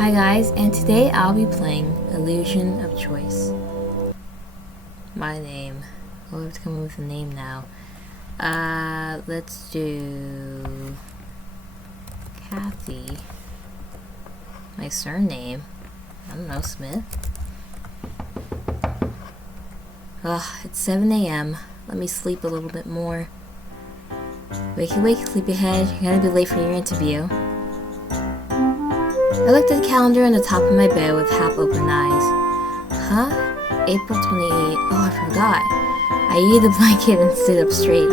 Hi guys, and today I'll be playing Illusion of Choice. My name. We'll have to come up with a name now. Let's do Kathy. My surname. I don't know, Smith. Ugh, it's 7 a.m. Let me sleep a little bit more. Wakey wake, sleepyhead. You're gonna be late for your interview. I looked at the calendar on the top of my bed with half-open eyes. Huh? April 28. Oh, I forgot. I yeeted the blanket and stood up straight.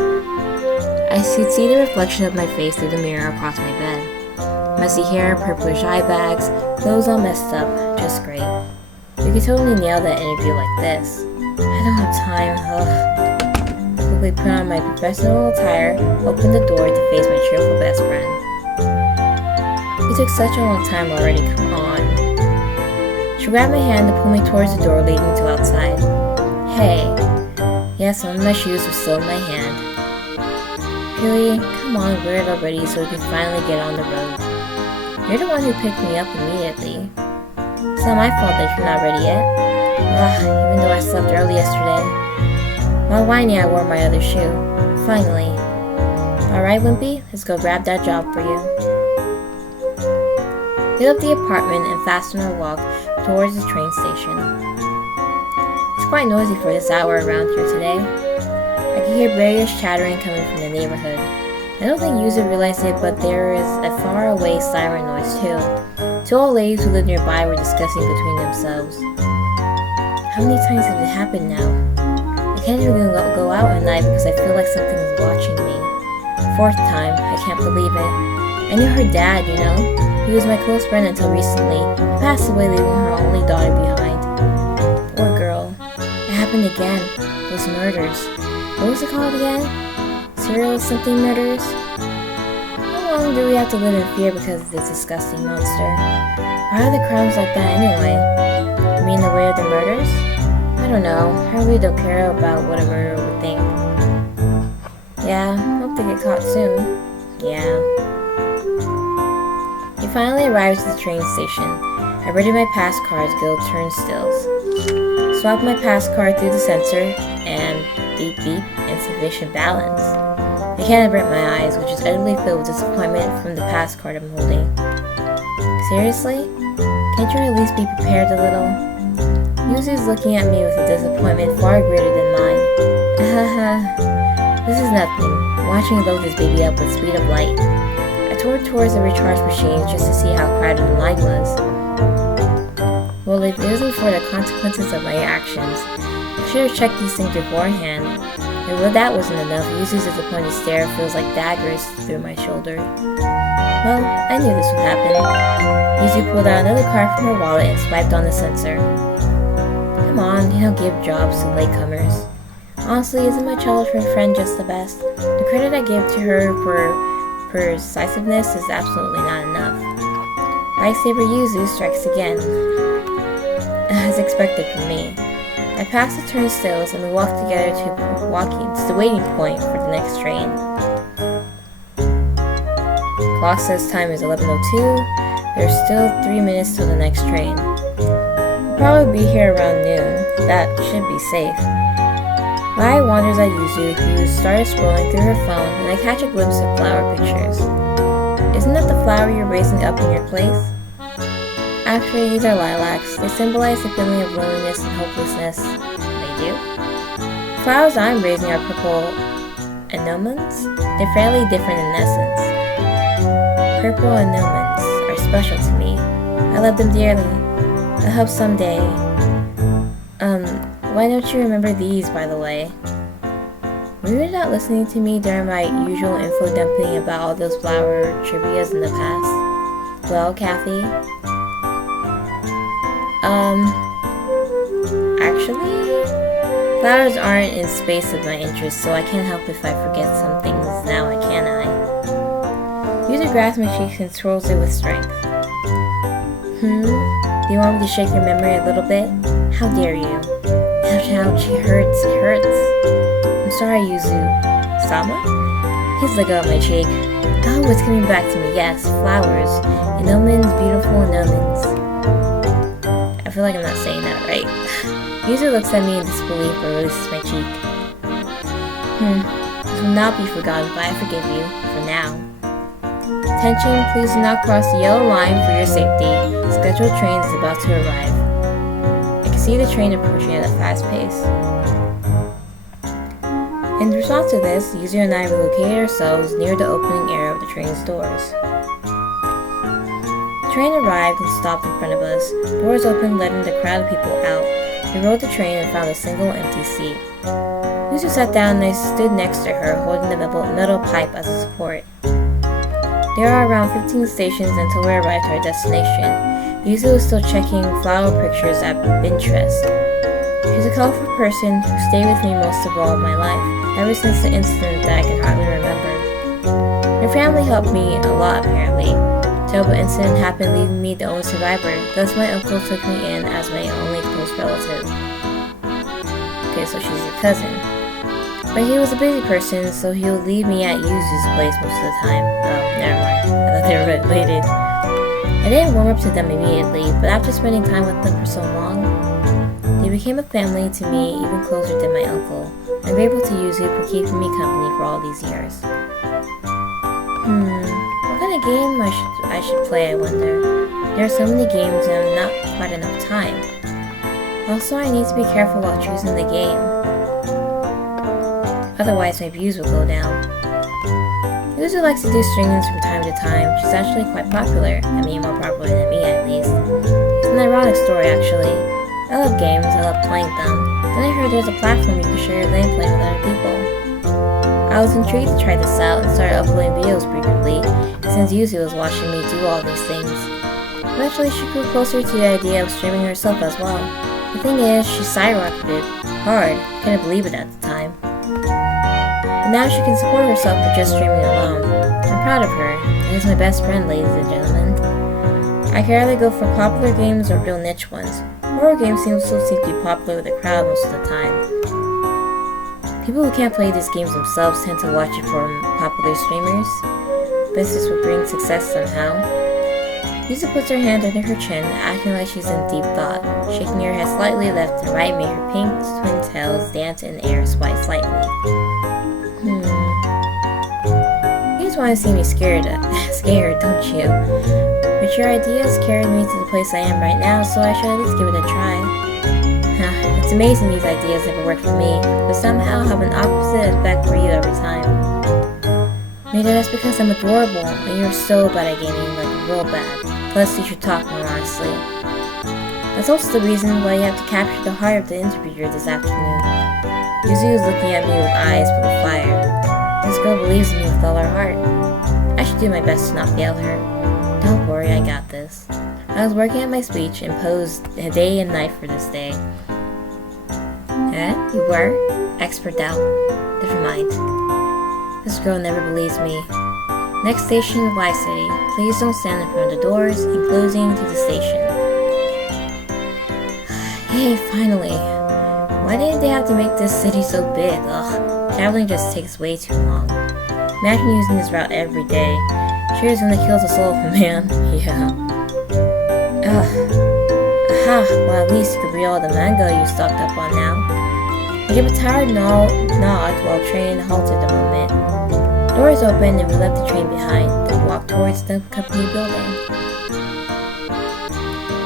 I could see the reflection of my face through the mirror across my bed. Messy hair, purplish eye bags, clothes all messed up. Just great. You could totally nail that interview like this. I don't have time. Ugh. I quickly put on my professional attire, opened the door to face my cheerful best friend. It took such a long time already, come on. She grabbed my hand to pull me towards the door leading to outside. Hey. Yes, one of my shoes was still in my hand. Really? Come on, wear it already so we can finally get on the road. You're the one who picked me up immediately. It's not my fault that you're not ready yet. Ugh, even though I slept early yesterday. While whining, I wore my other shoe. Finally. Alright, Wimpy, let's go grab that job for you. We left the apartment and fastened our walk towards the train station. It's quite noisy for this hour around here today. I can hear various chattering coming from the neighborhood. I don't think users realize it, but there is a faraway siren noise too. Two old ladies who live nearby were discussing between themselves. How many times has it happened now? I can't even go out at night because I feel like something is watching me. Fourth time, I can't believe it. I knew her dad, you know. He was my close friend until recently. He passed away leaving her only daughter behind. Poor girl. It happened again. Those murders. What was it called again? Serial something murders? How long do we have to live in fear because of this disgusting monster? Why are the crimes like that anyway? You mean the way of the murders? I don't know. I really don't care about what a murderer would think. Yeah, hope they get caught soon. Yeah. We finally arrived at the train station. I readied my pass card's go turnstiles. Swapped my pass card through the sensor, and beep beep, insufficient balance. I can't avert my eyes, which is utterly filled with disappointment from the pass card I'm holding. Seriously? Can't you at least be prepared a little? Yuzu's looking at me with a disappointment far greater than mine. This is nothing. Watching load this baby up with speed of light. I tore towards the recharge machines just to see how crowded the line was. Well, if it isn't for the consequences of my actions, I should have checked these things beforehand. And when that wasn't enough, Yuzu's disappointed stare feels like daggers through my shoulder. Well, I knew this would happen. Yuzu pulled out another card from her wallet and swiped on the sensor. Come on, you don't give jobs to latecomers. Honestly, isn't my childhood friend just the best? The credit I give to her for persuasiveness is absolutely not enough. Lightsaber Yuzu strikes again. As expected from me. I passed the turnstiles and we walked together to the waiting point for the next train. Clock says time is 11:02. There's still 3 minutes till the next train. We'll probably be here around noon. That should be safe. My eye wanders at Yuzu, who started scrolling through her phone, and I catch a glimpse of flower pictures. Isn't that the flower you're raising up in your place? Actually, these are lilacs. They symbolize the feeling of loneliness and hopelessness. They do? The flowers I'm raising are purple anemones. They're fairly different in essence. Purple anemones are special to me. I love them dearly. I hope someday... Why don't you remember these, by the way? Were you not listening to me during my usual info dumping about all those flower trivias in the past? Well, Kathy? Actually, flowers aren't in space of my interest, so I can't help if I forget some things now, can I? Yuzu grabs my cheeks and twirls it with strength. Do you want me to shake your memory a little bit? How dare you? Ouch, ouch, it hurts, it hurts. I'm sorry, Yuzu. Sama? His leg up my cheek. Oh, it's coming back to me, yes, flowers. And omens, beautiful and omens. feel like I'm not saying that right. Yuzu looks at me in disbelief but releases my cheek. This will not be forgotten, but I forgive you, for now. Attention, please do not cross the yellow line for your safety. The scheduled train is about to arrive. I can see the train approaching at a fast pace. In response to this, Yuzu and I relocated ourselves near the opening area of the train's doors. The train arrived and stopped in front of us. Doors opened, letting the crowd of people out. We rode the train and found a single empty seat. Yuzu sat down and I stood next to her, holding the metal pipe as a support. There are around 15 stations until we arrived at our destination. Yuzu was still checking flower pictures at Pinterest. She's a colorful person who stayed with me most of all of my life, ever since the incident that I can hardly remember. Her family helped me a lot, apparently. A terrible incident happened, leaving me the only survivor. Thus my uncle took me in as my only close relative. Okay, so she's your cousin. But he was a busy person, so he would leave me at Yuzu's place most of the time. Oh, never mind. I thought they were related. I didn't warm up to them immediately, but after spending time with them for so long, they became a family to me, even closer than my uncle. I'm grateful to Yuzu for keeping me company for all these years. What kind of game I should play, I wonder. There are so many games and not quite enough time. Also, I need to be careful while choosing the game. Otherwise, my views will go down. Yuzu likes to do streamings from time to time, which is actually quite popular. I mean, more popular than me, at least. It's an ironic story, actually. I love games, I love playing them. Then I heard there's a platform you can share your gameplay with other people. I was intrigued to try this out and started uploading videos frequently, since Yuzu was watching me do all these things. Eventually, she grew closer to the idea of streaming herself as well. The thing is, she skyrocketed hard. Couldn't believe it at the time. But now she can support herself with just streaming alone. I'm proud of her. It is my best friend, ladies and gentlemen. I can either go for popular games or real niche ones. Horror games seem to be popular with the crowd most of the time. People who can't play these games themselves tend to watch it from popular streamers. But this would bring success somehow. Yuzu puts her hand under her chin, acting like she's in deep thought. Shaking her head slightly left and right made her pink twin tails dance in the air slightly. You just want to see me scared, don't you? But your ideas carried me to the place I am right now, so I should at least give it a try. It's amazing these ideas never work for me, but somehow have an opposite effect for you every time. Maybe that's because I'm adorable, and you're so bad at gaming, like real bad. Plus, you should talk more honestly. That's also the reason why you have to capture the heart of the interviewer this afternoon. Yuzu is looking at me with eyes full of fire. This girl believes in me with all her heart. I should do my best to not fail her. Don't worry, I got this. I was working at my speech and posed day and night for this day. You were? Expert doubt. Never mind. This girl never believes me. Next station, Y City. Please don't stand in front of the doors and closing to the station. Hey, finally. Why did they have to make this city so big? Ugh, traveling just takes way too long. Imagine using this route every day. Sure is when it kills the soul of a man. Yeah. Aha, well at least you could read all the manga you stocked up on now. I gave a tired nod while train halted a moment. Doors opened and we left the train behind, then walked towards the company building.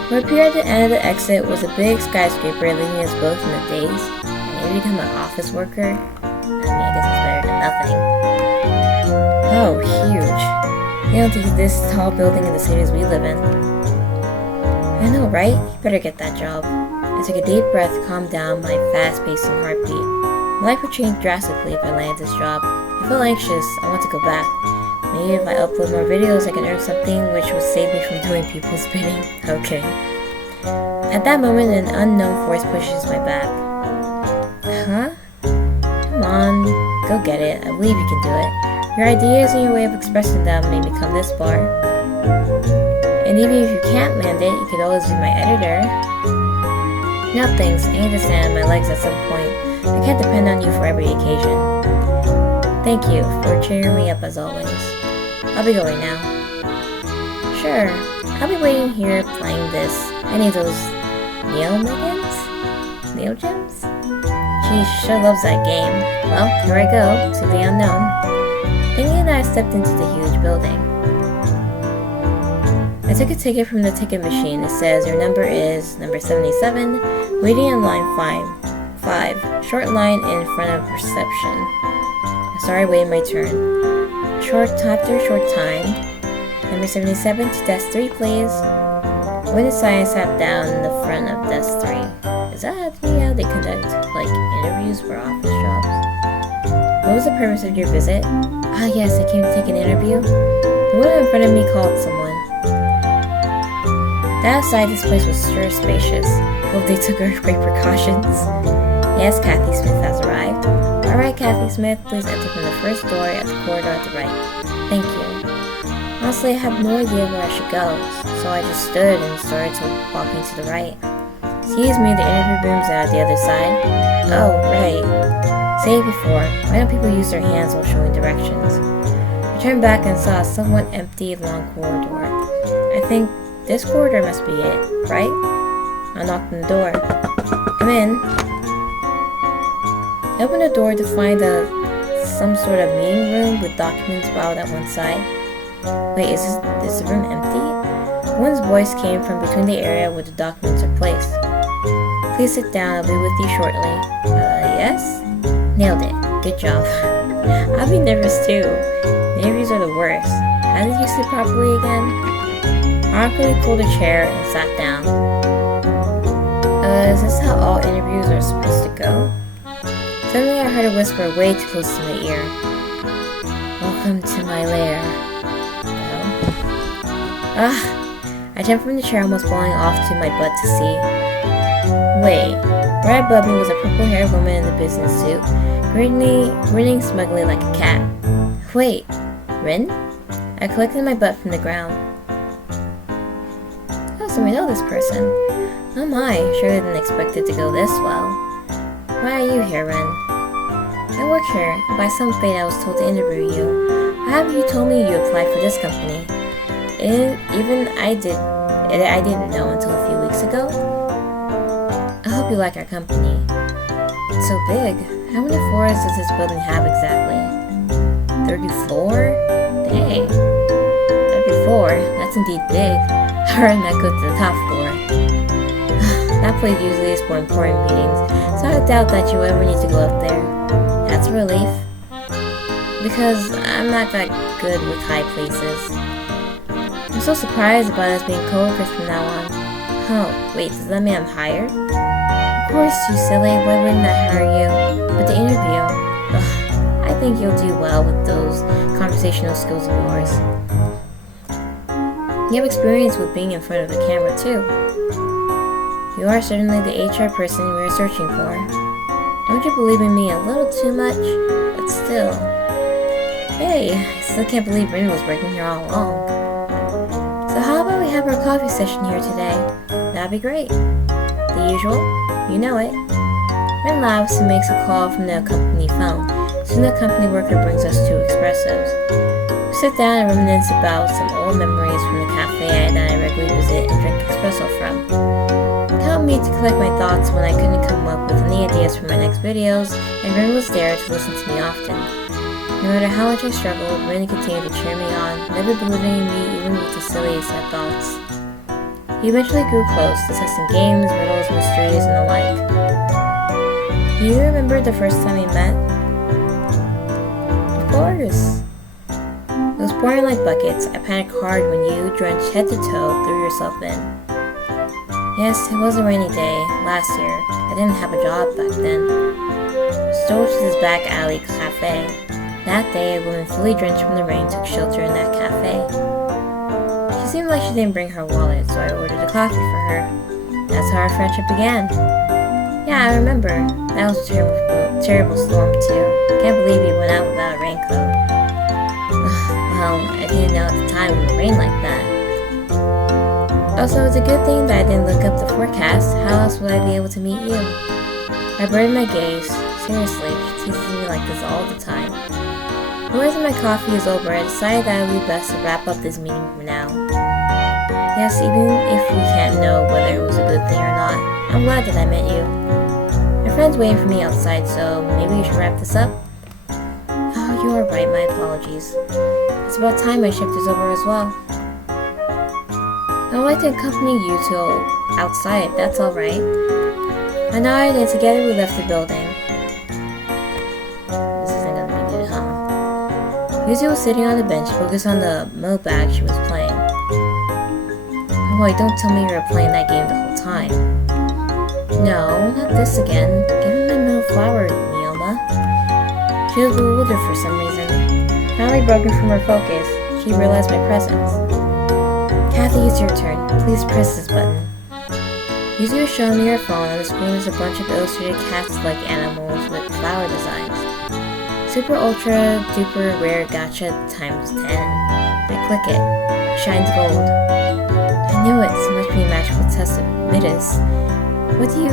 What appeared at the end of the exit was a big skyscraper leaving us both in a daze. Maybe become an office worker? I guess it's better than nothing. Oh, huge. You don't think this tall building in the cities we live in. I know, right? You better get that job. I took a deep breath to calm down my fast-pacing heartbeat. My life would change drastically if I landed this job. I felt anxious. I want to go back. Maybe if I upload more videos, I can earn something which would save me from doing people's bidding. Okay. At that moment, an unknown force pushes my back. Huh? Come on, go get it. I believe you can do it. Your ideas and your way of expressing them made me come this far. And even if you can't land it, you could always be my editor. No thanks, I need to stand on my legs at some point. I can't depend on you for every occasion. Thank you for cheering me up as always. I'll be going now. Sure, I'll be waiting here playing this. Any of those Neo Gems? She sure loves that game. Well, here I go, to the unknown. Thinking that I stepped into the huge building. I took a ticket from the ticket machine. It says your number is number 77, waiting in line 5, short line in front of reception. Sorry, waiting my turn. After a short time, number 77 to desk 3, please. Went inside and sat down in the front of desk 3. Is that how they conduct, like, interviews for office jobs? What was the purpose of your visit? Ah, yes, I came to take an interview. The woman in front of me called someone. That aside, this place was sure spacious. Hope they took earthquake precautions. Yes, Kathy Smith has arrived. Alright, Kathy Smith, please enter from the first door at the corridor at the right. Thank you. Honestly, I have no idea where I should go, so I just stood and started walking to the right. Excuse me, the interview room's at the other side. Oh, right. Say it before, why don't people use their hands while showing directions? I turned back and saw a somewhat empty, long corridor. I think this corridor must be it, right? I knocked on the door. Come in. I opened the door to find some sort of meeting room with documents piled at one side. Wait, is the room empty? One's voice came from between the area where the documents are placed. Please sit down, I'll be with you shortly. Yes? Nailed it. Good job. I'll be nervous too. The interviews are the worst. How did you sit properly again? I awkwardly pulled a chair and sat down. Is this how all interviews are supposed to go? Suddenly I heard a whisper way too close to my ear. Welcome to my lair. I jumped from the chair, almost falling off to my butt to see. Wait, right above me was a purple-haired woman in a business suit, grinning smugly like a cat. Wait, Rin? I collected my butt from the ground. Oh, so I know this person. Oh my, surely didn't expect it to go this well. Why are you here, Ren? I work here, and by some fate I was told to interview you. How have you told me you applied for this company? I didn't know until a few weeks ago. I hope you like our company. It's so big. How many floors does this building have exactly? 34? Dang. 34? That's indeed big. Alright, now go to the top floor. That place usually is for important meetings, so I doubt that you ever need to go up there. That's a relief. Because I'm not that good with high places. I'm so surprised about us being co-workers from now on. Oh, wait, does that mean I'm hired? Of course, you silly, why wouldn't I hire you? But the interview, I think you'll do well with those conversational skills of yours. You have experience with being in front of the camera too. You are certainly the HR person we are searching for. Don't you believe in me a little too much? But still. Hey, I still can't believe Rin was working here all along. So how about we have our coffee session here today? That'd be great. The usual? You know it. Rin laughs and makes a call from the company phone. Soon the company worker brings us 2 espressos. We sit down and reminisce about some old memories from the cafe that I regularly visit and drink espresso from. It helped me to collect my thoughts when I couldn't come up with any ideas for my next videos, and Rin was there to listen to me often. No matter how much I struggled, Rin continued to cheer me on, never belittling me even with the silliest of thoughts. He eventually grew close, discussing games, riddles, mysteries, and the like. Do you remember the first time we met? Of course. It was pouring like buckets. I panicked hard when you, drenched head to toe, threw yourself in. Yes, it was a rainy day, last year. I didn't have a job back then. Strolled to this back alley cafe. That day, a woman fully drenched from the rain took shelter in that cafe. She seemed like she didn't bring her wallet, so I ordered a coffee for her. That's how our friendship began. Yeah, I remember. That was a terrible storm, too. Can't believe you went out without a raincoat. Well, I didn't know at the time it would rain like that. Also, it's a good thing that I didn't look up the forecast. How else would I be able to meet you? I burned my gaze. Seriously, she teases me like this all the time. Realizing my coffee is over, I decided that it would be best to wrap up this meeting for now. Yes, even if we can't know whether it was a good thing or not, I'm glad that I met you. My friend's waiting for me outside, so maybe we should wrap this up? Oh, you are right, my apologies. It's about time my shift is over as well. I would like to accompany you till outside, that's alright. I nodded and together we left the building. This isn't gonna be good, huh? Yuzu was sitting on the bench, focused on the Mo bag she was playing. Oh boy, don't tell me you were playing that game the whole time. No, not this again. Give me my middle flower, Neoma. She was bewildered for some reason. Finally broken from her focus, she realized my presence. Kathy, it's your turn. Please press this button. Yuzu was showing me her phone. On the screen was a bunch of illustrated cats-like animals with flower designs. Super ultra duper rare gacha times 10. I click it. It shines gold. I knew it. This must be a magical test of Midas. What do you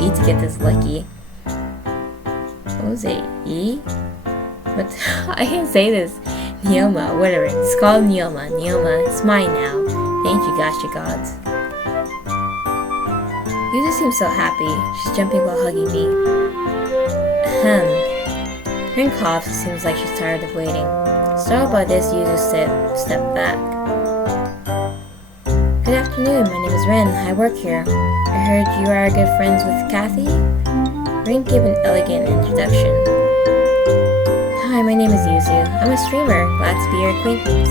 eat to get this lucky? What was it? E? But I can't say this. Neoma, whatever. It's called Neoma. Neoma, it's mine now. Thank you, gacha gods. Yuzu seems so happy. She's jumping while hugging me. Ahem. Rin coughs. It seems like she's tired of waiting. Startled by this, Yuzu stepped back. Good afternoon. My name is Rin. I work here. I heard you are good friends with Kathy? Rin gave an elegant introduction. Hi, my name is Yuzu. I'm a streamer. Glad to be your acquaintance.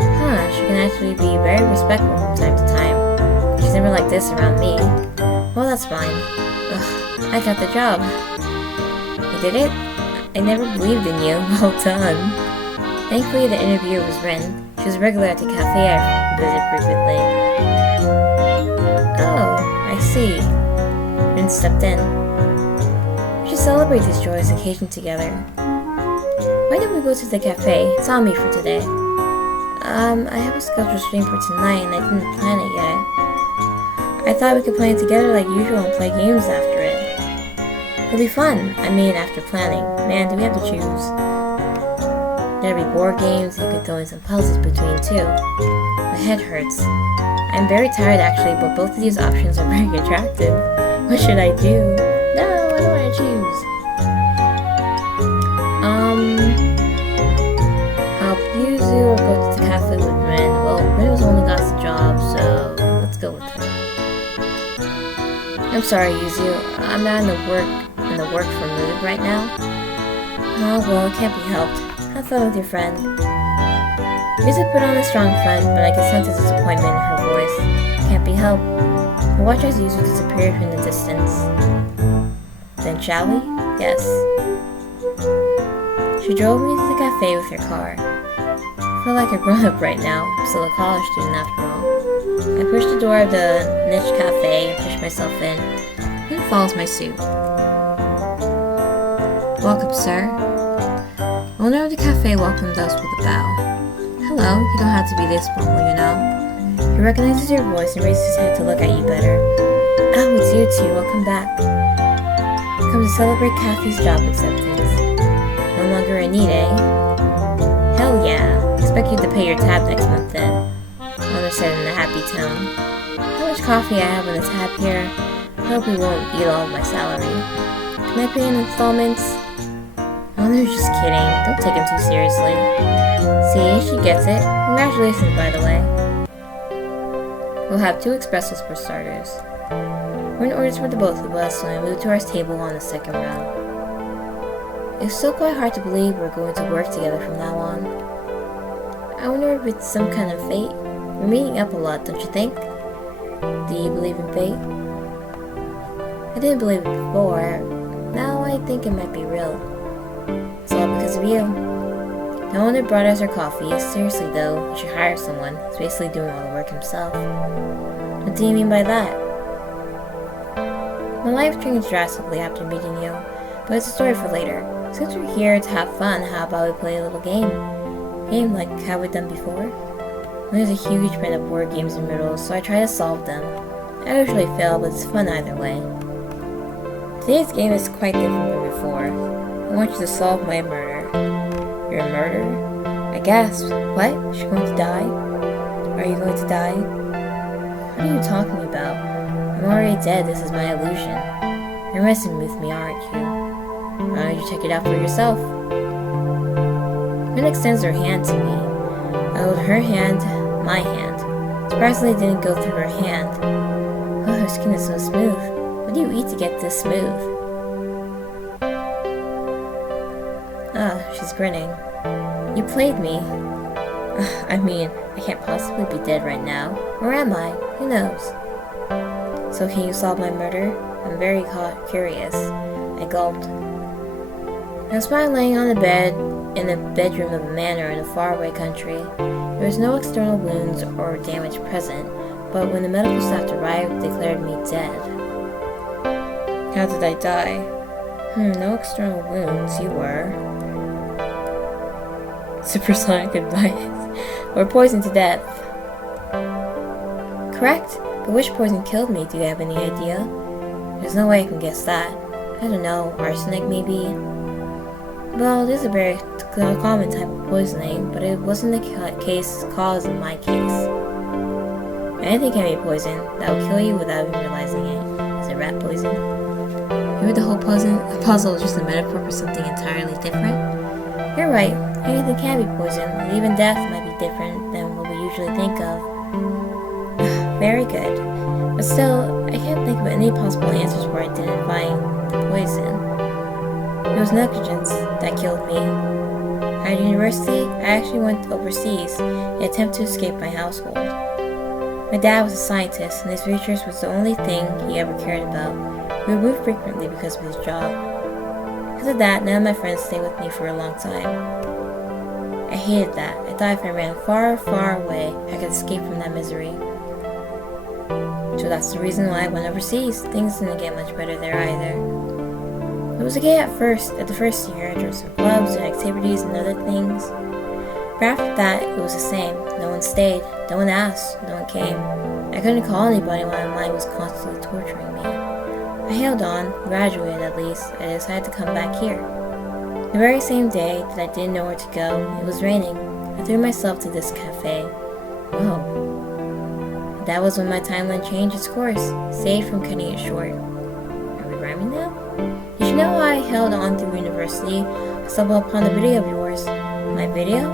Huh, she can actually be very respectful from time to time. She's never like this around me. Well, that's fine. Ugh, I got the job. You did it? I never believed in you. Well done. Thankfully, the interviewer was Rin. She was a regular at the cafe I visit frequently. Oh, I see. Rin stepped in. We should celebrate this joyous occasion together. Why don't we go to the cafe? It's on me for today. I have a scheduled stream for tonight and I didn't plan it yet. I thought we could play it together like usual and play games after it. It'll be fun. I mean, after planning. Man, do we have to choose? There'll be board games, you could throw in some puzzles between too. My head hurts. I'm very tired actually, but both of these options are very attractive. What should I do? No, I don't want to choose. Help Yuzu or go to the cafe with Rin. Well, Rin was the one who got the job, so let's go with her. I'm sorry, Yuzu. I'm not in the work for mood right now. Oh well, it can't be helped. Have fun with your friend. Yuzu put on a strong front, but I could sense the disappointment in her voice. Can't be helped. I watched as Yuzu disappeared from the distance. Then shall we? Yes. She drove me to the cafe with her car. I feel like a grown-up right now. I'm still a college student after all. I pushed the door of the niche cafe and pushed myself in. Rin follows my suit. Welcome, sir. The owner of the cafe welcomed us with a bow. Hello, you don't have to be this formal, you know. He recognizes your voice and raises his head to look at you better. Oh, it's you two. Welcome back. Come to celebrate Kathy's job acceptance. No longer in need, eh? Hell yeah. Expect you to pay your tab next month then. Owner said in a happy tone. How much coffee I have on the tab here? I hope you won't eat all of my salary. Can I pay in installments? Owner's just kidding. Don't take him too seriously. See, she gets it. Congratulations, by the way. We'll have 2 espressos for starters. We're in orders for the both of us, so I moved to our table on the second round. It's still quite hard to believe we're going to work together from now on. I wonder if it's some kind of fate. We're meeting up a lot, don't you think? Do you believe in fate? I didn't believe it before. Now I think it might be real. It's all because of you. The owner brought us our coffee. Seriously though, we should hire someone. He's basically doing all the work himself. What do you mean by that? My life changed drastically after meeting you, but it's a story for later. Since we're here to have fun, how about we play a little game? Game like how we've done before? There's a huge fan of board games and riddles, so I try to solve them. I usually fail, but it's fun either way. Today's game is quite different from before. I want you to solve my murder. You're a murderer? I gasped. What? Is she going to die? Are you going to die? What are you talking about? I'm I'm already dead, this is my illusion. You're messing with me, aren't you? Why don't you check it out for yourself? Min extends her hand to me. I hold her hand, my hand. Surprisingly, it didn't go through her hand. Oh, her skin is so smooth. What do you eat to get this smooth? Ah, she's grinning. You played me. I mean, I can't possibly be dead right now. Or am I? Who knows? So can you solve my murder? I'm very curious. I gulped. I was fine laying on the bed in the bedroom of a manor in a faraway country. There was no external wounds or damage present, but when the medical staff arrived, they declared me dead. How did I die? No external wounds, you were supersonic advice, or poisoned to death. Correct? But which poison killed me? Do you have any idea? There's no way I can guess that. I don't know, arsenic maybe? Well, it is a very common type of poisoning, but it wasn't the cause in my case. Anything can be poison that will kill you without even realizing it. Is it rat poison? Maybe the whole puzzle is just a metaphor for something entirely different? You're right, anything can be poison, and even death might be different than what we usually think of. Very good. But still, I can't think of any possible answers where I didn't find the poison. It was negligence that killed me. At university, I actually went overseas in an attempt to escape my household. My dad was a scientist, and his research was the only thing he ever cared about. We moved frequently because of his job. Because of that, none of my friends stayed with me for a long time. I hated that. I thought if I ran far, far away, I could escape from that misery. So that's the reason why I went overseas. Things didn't get much better there either. It was okay at the first year. I joined some clubs and activities and other things. But after that, it was the same. No one stayed. No one asked. No one came. I couldn't call anybody while my mind was constantly torturing me. I held on, graduated at least. I decided to come back here. The very same day that I didn't know where to go, it was raining. I threw myself to this cafe. Oh. That was when my timeline changed its course, saved from cutting it short. Are we rhyming now? Did you know how I held on through university? I stumbled upon a video of yours. My video?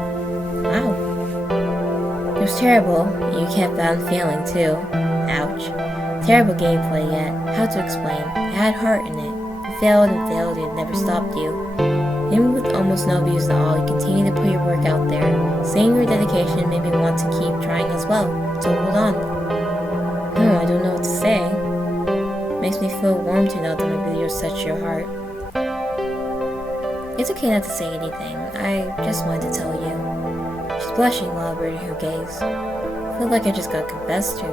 Wow. It was terrible, and you kept on failing too. Ouch. Terrible gameplay yet. How to explain? It had heart in it. You failed and failed, and it never stopped you. Even with almost no views at all, you continued to put your work out there. Seeing your dedication made me want to keep trying as well. So hold on. Oh, I don't know what to say. Makes me feel warm to know that my videos touch your heart. It's okay not to say anything. I just wanted to tell you. She's blushing while averting her gaze. I feel like I just got confessed to.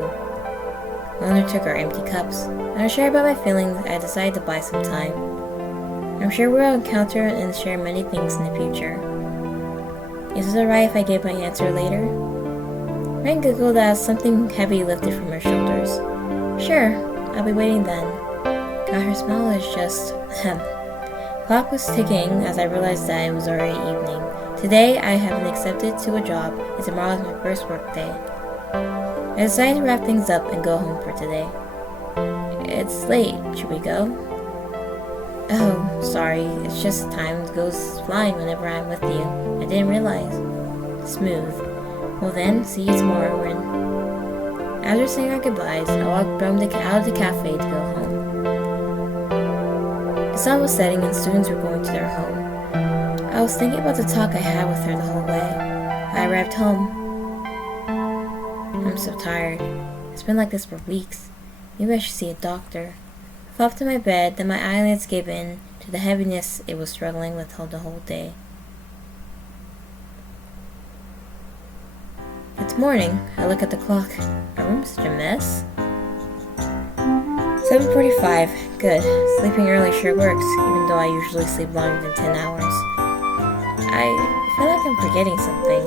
Owner took our empty cups. Unsure about my feelings, I decided to buy some time. I'm sure we'll encounter and share many things in the future. Is it alright if I give my answer later? Ren giggled as something heavy lifted from her shoulders. Sure, I'll be waiting then. God, her smile is just... Clock was ticking as I realized that it was already evening. Today, I have been accepted to a job, and tomorrow is my first work day. I decided to wrap things up and go home for today. It's late. Should we go? Oh, sorry. It's just time goes flying whenever I'm with you. I didn't realize. Smooth. Well then, see you tomorrow, Rin. After saying our goodbyes, I walked out of the cafe to go home. The sun was setting and students were going to their home. I was thinking about the talk I had with her the whole way. I arrived home. I'm so tired. It's been like this for weeks. Maybe I should see a doctor. I fell off to my bed, then my eyelids gave in to the heaviness it was struggling with the whole day. It's morning. I look at the clock. Our room's such a mess. 7:45. Good. Sleeping early sure works, even though I usually sleep longer than 10 hours. I feel like I'm forgetting something.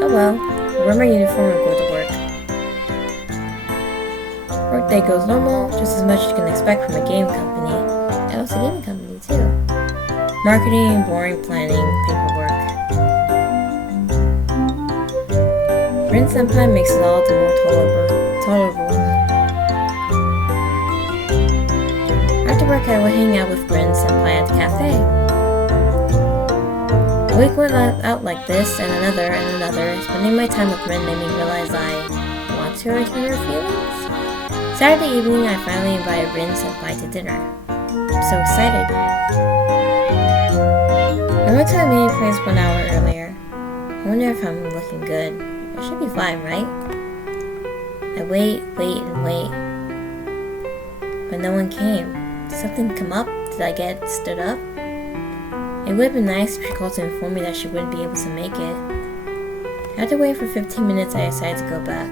Oh well. I'll wear my uniform and go to work. Workday goes normal, just as much as you can expect from a game company. Oh, it's a gaming company too. Marketing, boring planning, paperwork. Rin Senpai makes it all the more tolerable. work, I would hang out with Bryn Senpai at the cafe. A week went out like this, and another, Spending my time with Bryn made me realize I want to return her feelings. Saturday evening, I finally invited Bryn Senpai to dinner. I'm so excited. I went to a meeting place 1 hour earlier. I wonder if I'm looking good. I should be fine, right? I wait, and wait. But no one came. Did something come up? Did I get stood up? It would have been nice if she called to inform me that she wouldn't be able to make it. After waiting for 15 minutes, I decided to go back.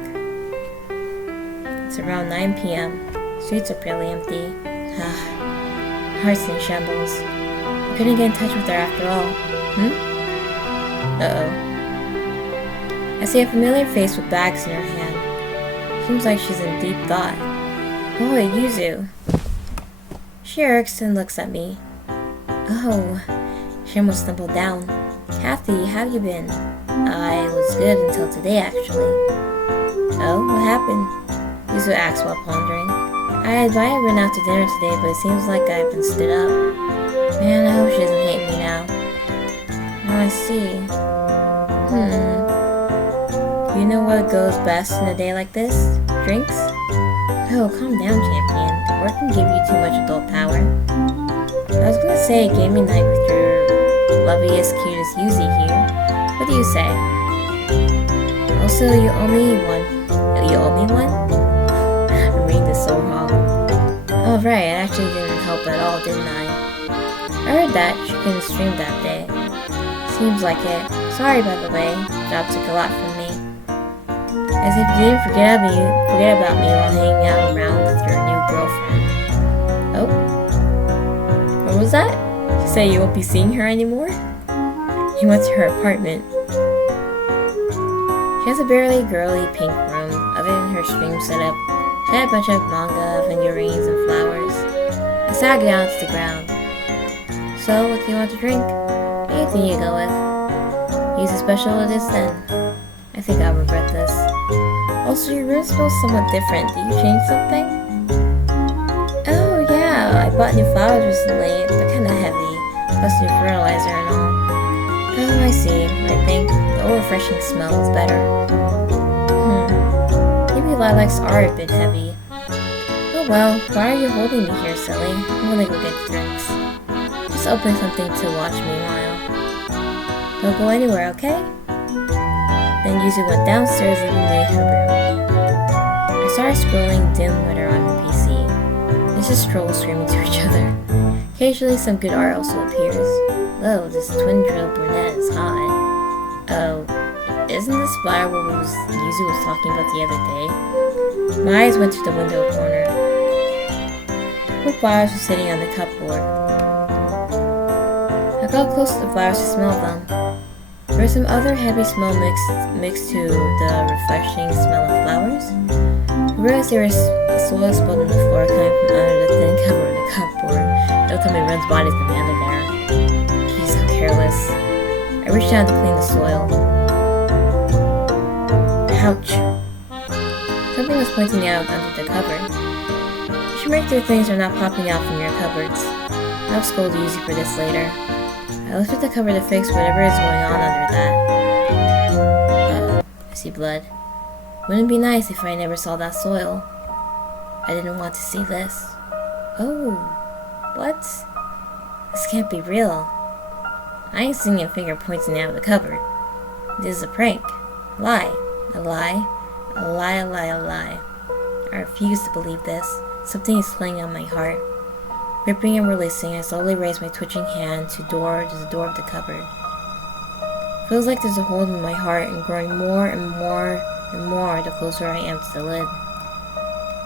It's around 9 p.m. Streets are barely empty. Heart's in shambles. I couldn't get in touch with her after all. Uh-oh. I see a familiar face with bags in her hand. Seems like she's in deep thought. Oh, Yuzu. She irks and looks at me. Oh, she almost stumbled down. Kathy, how have you been? I was good until today, actually. Oh, what happened? Yuzu asked while pondering. I invited Rin out to dinner today, but it seems like I've been stood up. Man, I hope she doesn't hate me now. Oh, I see. You know what goes best in a day like this? Drinks? Oh, calm down, champion. Work can give you too much adult power. I was gonna say gaming night with your loveliest, cutest Yuzi here. What do you say? Also, you owe me one. You owe me one? I'm reading this so wrong. Oh right, it actually didn't help at all, didn't I? I heard that she couldn't stream that day. Seems like it. Sorry, by the way. Job took a lot from me. As if you didn't forget about me while hanging out around with your new girlfriend. Oh? What was that? You say you won't be seeing her anymore? He went to her apartment. She has a barely girly pink room. Other than her stream setup, she had a bunch of manga, figurines, and flowers. I sat down to the ground. So, what do you want to drink? Anything you go with. Use a special it is then. I think I'll regret this. Also, your room smells somewhat different. Did you change something? Oh yeah, I bought new flowers recently. They're kinda heavy. Plus new fertilizer and all. Oh, I see. I think the old refreshing smell is better. Maybe lilacs are a bit heavy. Oh well, why are you holding me here, silly? I'm gonna go get drinks. Just open something to watch meanwhile. Don't go anywhere, okay? Then Yuzu went downstairs and made her room. I started scrolling dim weather on the PC. It's just trolls screaming to each other. Occasionally some good art also appears. Whoa, this twin drill brunette is hot. Oh, isn't this flower what Yuzu was talking about the other day? My eyes went to the window corner. Her flowers were sitting on the cupboard. I got close to the flowers to smell them. There was some other heavy smell mixed to the refreshing smell of flowers. I realized there was a soil spilled on the floor coming from under the thin cover of the cupboard. No time it runs bodies from under there. She's so careless. I reached down to clean the soil. Ouch. Something was pointing out under the cupboard. You should make sure things are not popping out from your cupboards. I'll scold Yuzi for this later. I lifted the cover to fix whatever is going on under that. I see blood. Wouldn't it be nice if I never saw that soil? I didn't want to see this. Oh, what? This can't be real. I ain't seeing a finger pointing out of the cupboard. This is a prank. A lie. A lie. A lie, a lie, a lie. I refuse to believe this. Something is playing on my heart. Gripping and releasing, I slowly raise my twitching hand to the door of the cupboard. Feels like there's a hole in my heart and growing more and more and more the closer I am to the lid.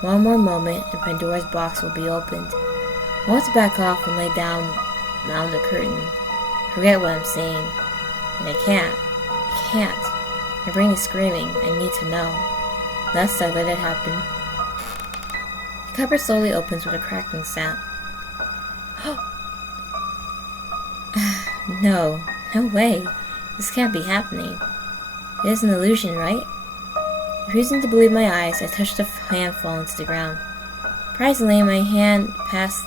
One more moment and Pandora's box will be opened. I want to back off and lay down the curtain. Forget what I'm saying. And I can't. I can't. My brain is screaming. I need to know. Thus I let it happen. The cupboard slowly opens with a cracking sound. No way. This can't be happening. It is an illusion, right? Refusing to believe my eyes, I touched the hand fall into the ground. Surprisingly, my hand passed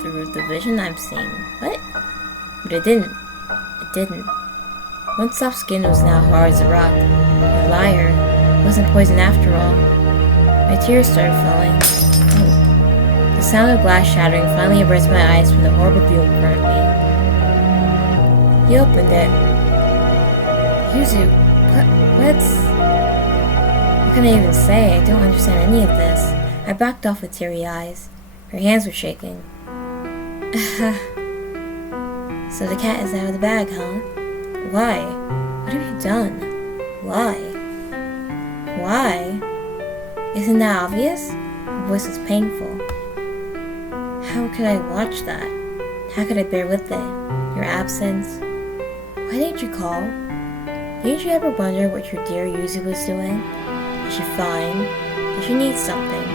through the vision I'm seeing. What? But it didn't. It didn't. One soft skin was now hard as a rock. You liar. It wasn't poison after all. My tears started flowing. Oh. The sound of glass shattering finally averted my eyes from the horrible view in front of me. He opened it. Yuzu, what can I even say? I don't understand any of this. I backed off with teary eyes. Her hands were shaking. So the cat is out of the bag, huh? Why? What have you done? Why? Why? Isn't that obvious? Her voice was painful. How could I watch that? How could I bear with it? Your absence? Why didn't you call? Didn't you ever wonder what your dear Yuzu was doing? Is she fine? Does she need something?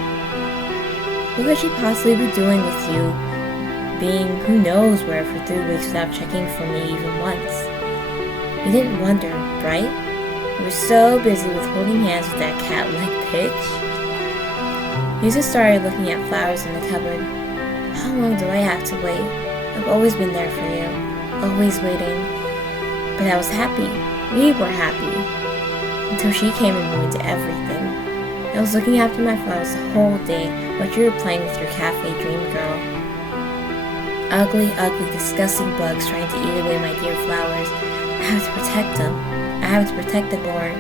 What could she possibly be doing with you, being who knows where for 3 weeks without checking for me even once? You didn't wonder, right? You were so busy with holding hands with that cat-like bitch. Yuzu started looking at flowers in the cupboard. How long do I have to wait? I've always been there for you. Always waiting. But I was happy. We were happy. Until she came and ruined everything. I was looking after my flowers the whole day while you were playing with your cafe dream girl. Ugly, ugly, disgusting bugs trying to eat away my dear flowers. I have to protect them. I have to protect them more.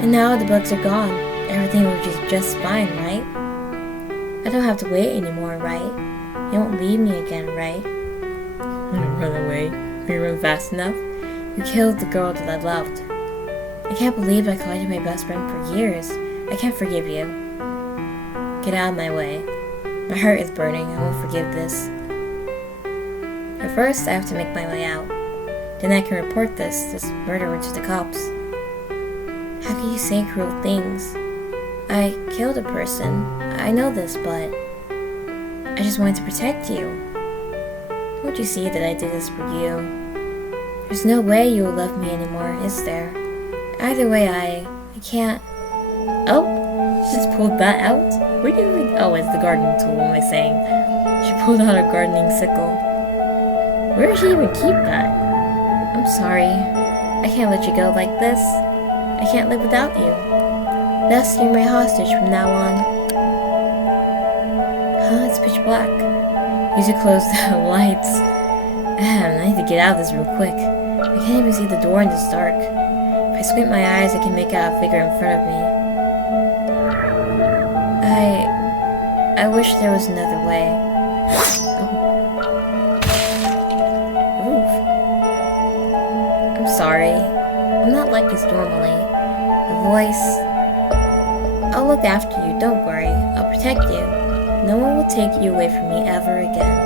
And now the bugs are gone. Everything will be just fine, right? I don't have to wait anymore, right? You won't leave me again, right? I'm gonna run away. Will you run fast enough? You killed the girl that I loved. I can't believe I called you my best friend for years. I can't forgive you. Get out of my way. My heart is burning. I won't forgive this. But first, I have to make my way out. Then I can report this murderer to the cops. How can you say cruel things? I killed a person. I know this, but I just wanted to protect you. Don't you see that I did this for you? There's no way you will love me anymore, is there? Either way, I can't. Oh, she just pulled that out? Where do you? Oh, it's the gardening tool. What am I saying? She pulled out her gardening sickle. Where did she even keep that? I'm sorry. I can't let you go like this. I can't live without you. Thus, you're my hostage from now on. Huh? It's pitch black. You should close the lights. I need to get out of this real quick. I can't even see the door in this dark. If I squint my eyes, I can make out a figure in front of me. I wish there was another way. Oof. I'm sorry. I'm not like this normally. The voice. I'll look after you, don't worry. I'll protect you. No one will take you away from me ever again.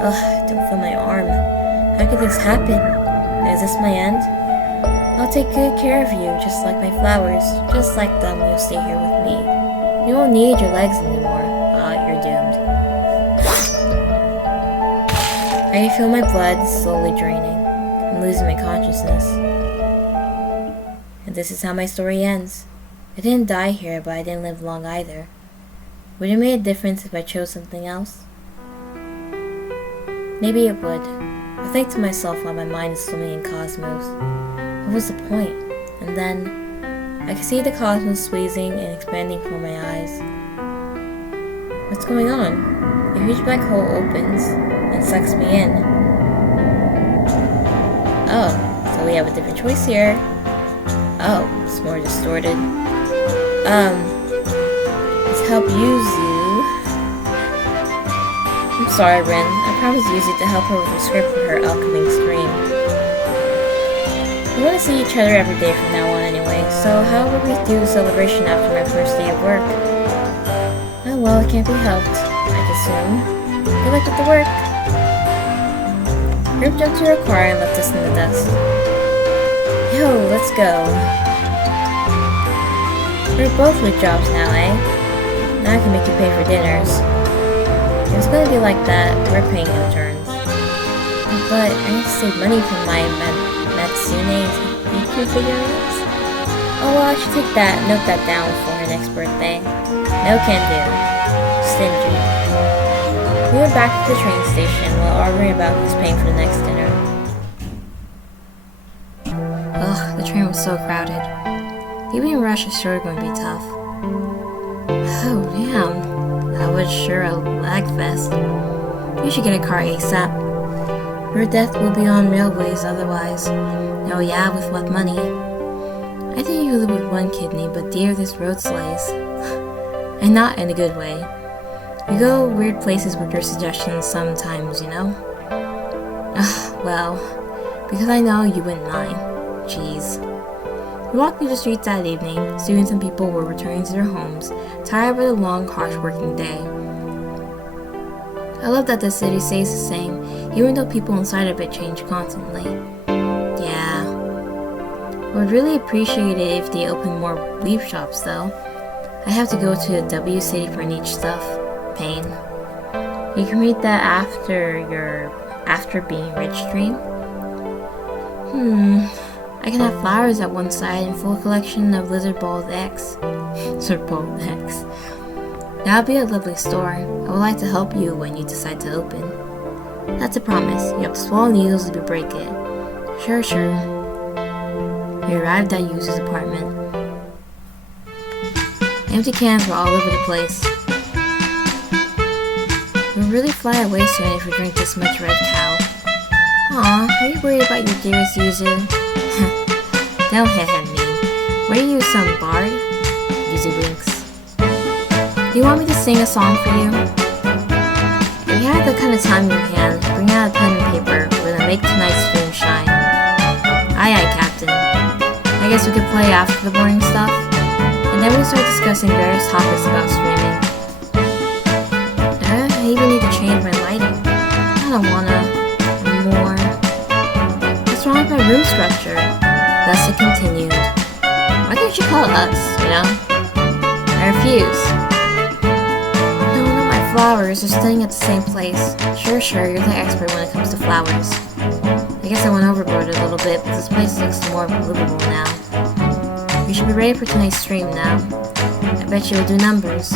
Ugh, don't feel my arm. How could this happen? Is this my end? I'll take good care of you, just like my flowers. Just like them, you'll stay here with me. You won't need your legs anymore. You're doomed. I can feel my blood slowly draining. I'm losing my consciousness. And this is how my story ends. I didn't die here, but I didn't live long either. Would it make a difference if I chose something else? Maybe it would. I think to myself while my mind is swimming in cosmos. What was the point? And then, I could see the cosmos squeezing and expanding before my eyes. What's going on? A huge black hole opens and sucks me in. Oh, so we have a different choice here. Oh, it's more distorted. Let's help Yuzu. I'm sorry, Rin. I promised Yuzu to help her with the script for her upcoming stream. We want to see each other every day from now on anyway, so how would we do a celebration after my first day of work? Oh well, it can't be helped, I'd assume. Good luck with the work. Group jumped to her car and left us in the dust. Yo, let's go. We're both with jobs now, eh? Now I can make you pay for dinners. If it's gonna be like that, we're paying in turns. But I need to save money from my Matsune's YouTube figurines. Oh well, I should note that down for her next birthday. No can do. Stingy. We went back to the train station while arguing about who's paying for the next dinner. Ugh, the train was so crowded. Leaving in rush is sure going to be tough. Oh, damn. That was sure a lag fest. You should get a car ASAP. Your death will be on railways otherwise. Oh yeah, with what money? I think you live with one kidney, but dear, this road slays. And not in a good way. You go weird places with your suggestions sometimes, you know? Well, because I know you wouldn't mind. Jeez. We walked through the streets that evening. Students and people were returning to their homes, tired of the long, harsh working day. I love that the city stays the same, even though people inside of it change constantly. Yeah. I would really appreciate it if they opened more leaf shops, though. I have to go to the W City for niche stuff. Pain. You can read that after your after being rich dream. I can have flowers at one side and full collection of lizard balled eggs. Lizard balled eggs. That would be a lovely store. I would like to help you when you decide to open. That's a promise. You have to swallow needles if you break it. Sure. We arrived at Yuzu's apartment. Empty cans were all over the place. We'll really fly away soon if we drink this much red cow. Aw, are you worried about your dearest Yuzu? Don't hit him mean. What are you, some bard? Yuzu winks. Do you want me to sing a song for you? If you have that kind of time in your hand, bring out a pen and paper. We're gonna make tonight's stream shine. Aye, Captain. I guess we could play after the boring stuff? And then we start discussing various topics about streaming. I even need to change my lighting. I don't wanna more. What's wrong with my room structure? Thus it continued. Why can't you call it us, you know? I refuse. No, not my flowers. They're staying at the same place. Sure, you're the expert when it comes to flowers. I guess I went overboard a little bit, but this place looks more livable now. We should be ready for tonight's stream now. I bet you'll do numbers.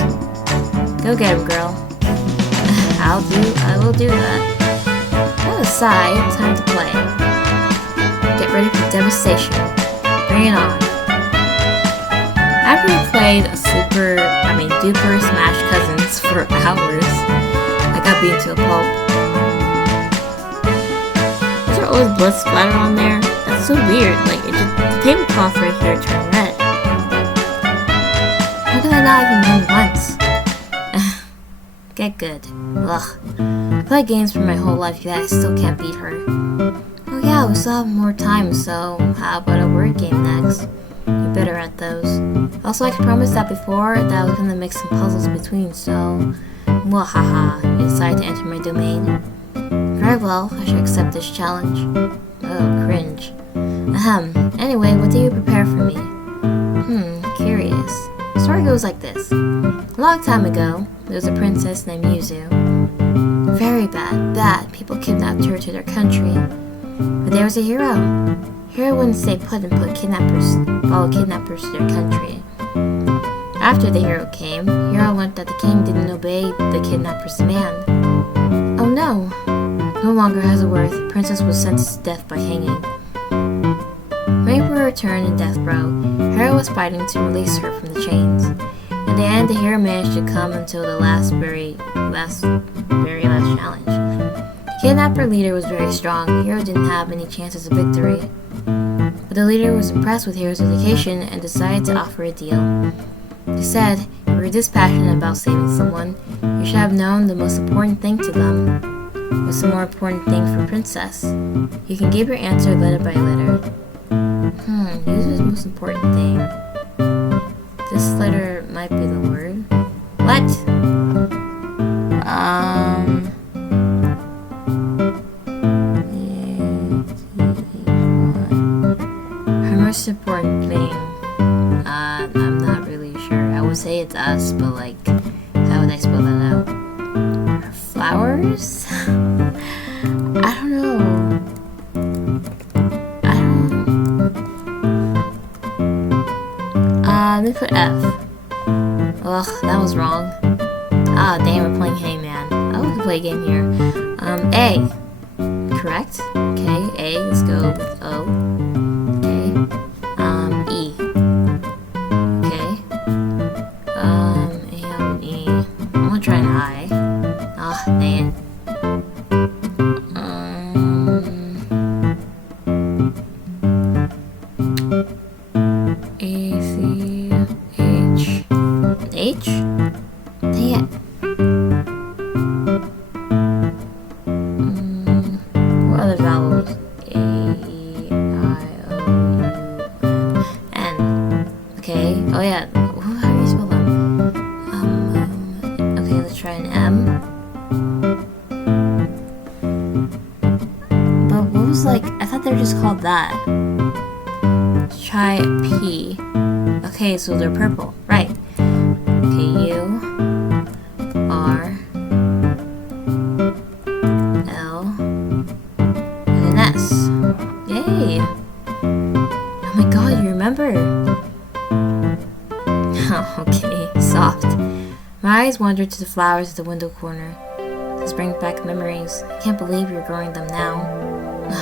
Go get him, girl. I will do that. That aside, time to play. Get ready for devastation. Bring it on. After we played duper Smash Cousins for hours, I got beaten to a pulp. Is there always blood splatter on there? That's so weird. The tablecloth right here turned red. How did I not even win once? Get good. Ugh. I played games for my whole life, yet I still can't beat her. Oh yeah, we still have more time, so how about a word game next? You're better at those. Also, I can promise that before that I was gonna make some puzzles between, so... Mwahaha, you decided to enter my domain. Very well, I should accept this challenge. Oh, cringe. Anyway, what do you prepare for me? Curious. The story goes like this. A long time ago, there was a princess named Yuzu. Very bad. People kidnapped her to their country. But there was a hero. Hero wouldn't stay put and follow kidnappers to their country. After the hero came, Hero learned that the king didn't obey the kidnapper's demand. Oh no! No longer has a worth, the princess was sentenced to death by hanging. Waiting for her turn in death row, Hero was fighting to release her from the chains. In the end, the hero managed to come until the very last challenge. The kidnapper leader was very strong. Hero didn't have any chances of victory. But the leader was impressed with Hero's dedication and decided to offer a deal. He said, if you were this passionate about saving someone, you should have known the most important thing to them. What's the more important thing for Princess? You can give your answer letter by letter. User's most important thing. This letter might be the word. What? Her most important thing. I'm not really sure. I would say it's us, but how would I spell that out? Her flowers? I don't know. Let me put F. Ugh, that was wrong. Ah, damn, we're playing Hangman. Oh, play a game here. A. Correct? Okay, A. Let's go with O. Okay. E. Okay. And E. I'm gonna try an I. Ah, dang it. A, C, H. H? Dang it. What other vowels? A, E, I, O, U, N. Okay. Oh yeah. How do you spell them? Okay, let's try an M. But what was like? I thought they were just called that. Let's try P. Okay, so they're purple. Right. Okay, U, R, L, and an S. Yay! Oh my god, you remember? Oh, okay, soft. My eyes wandered to the flowers at the window corner. This brings back memories. I can't believe you're growing them now.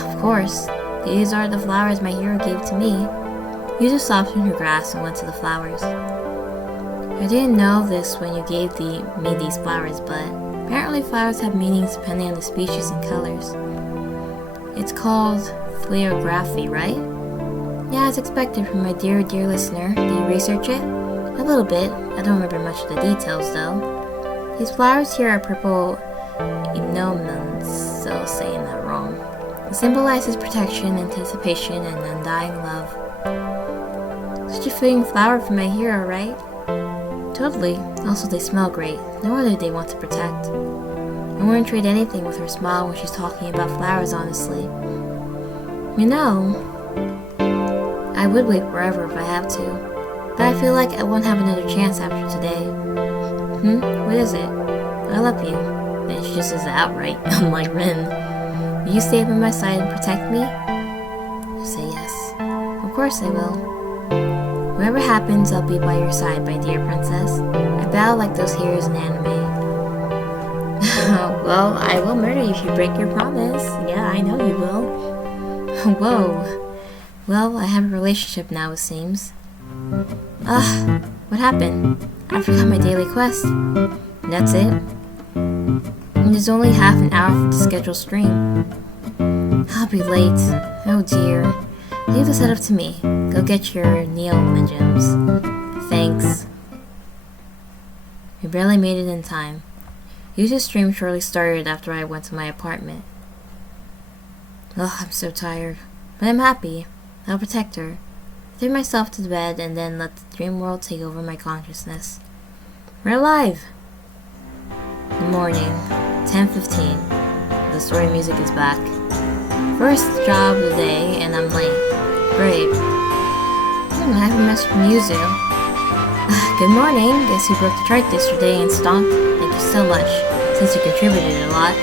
Of course. These are the flowers my hero gave to me. Yuzu stopped in her grass and went to the flowers. I didn't know this when you gave me these flowers, but apparently flowers have meanings depending on the species and colors. It's called phleography, right? Yeah, as expected from my dear listener. Did you research it? A little bit. I don't remember much of the details, though. These flowers here are purple inomens, so saying that wrong. It symbolizes protection, anticipation, and undying love. Such a fitting flower for my hero, right? Totally. Also, they smell great. No wonder they want to protect. I wouldn't trade anything with her smile when she's talking about flowers, honestly. You know, I would wait forever if I have to, but I feel like I won't have another chance after today. What is it? I love you. And she just says it outright, unlike Rin. Will you stay by my side and protect me? I say yes. Of course I will. Whatever happens, I'll be by your side, my dear princess. I bow like those heroes in anime. Well, I will murder you if you break your promise. Yeah, I know you will. Whoa. Well, I have a relationship now, it seems. What happened? I forgot my daily quest. That's it? And there's only half an hour for the scheduled stream. I'll be late. Oh dear. Leave the setup to me. Go get your neogems. Thanks. We barely made it in time. Yuzu's stream shortly started after I went to my apartment. Oh, I'm so tired. But I'm happy. I'll protect her. I threw myself to the bed and then let the dream world take over my consciousness. We're alive! Good morning. 10:15. The story music is back. First job of the day and I'm late. Great. I have a message from Yuzu. Good morning. Guess you broke the chart yesterday and stomped. Thank you so much, since you contributed a lot.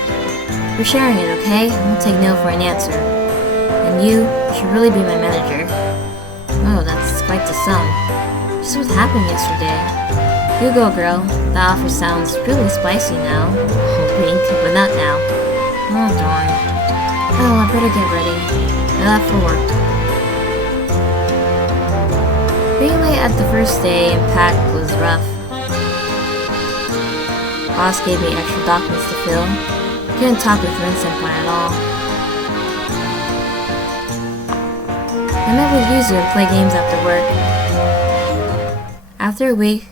For sharing it, okay? I won't take no for an answer. And you should really be my manager. Oh, that's quite the sum. Just what happened yesterday. You go, girl. The offer sounds really spicy now. Wink, but not now. Oh, darn. Oh, I better get ready. I left for work. Being late at the first day and packed was rough. Boss gave me extra documents to fill. Couldn't talk with Rin Senpai at all. I met with Yuzu and play games after work. After a week,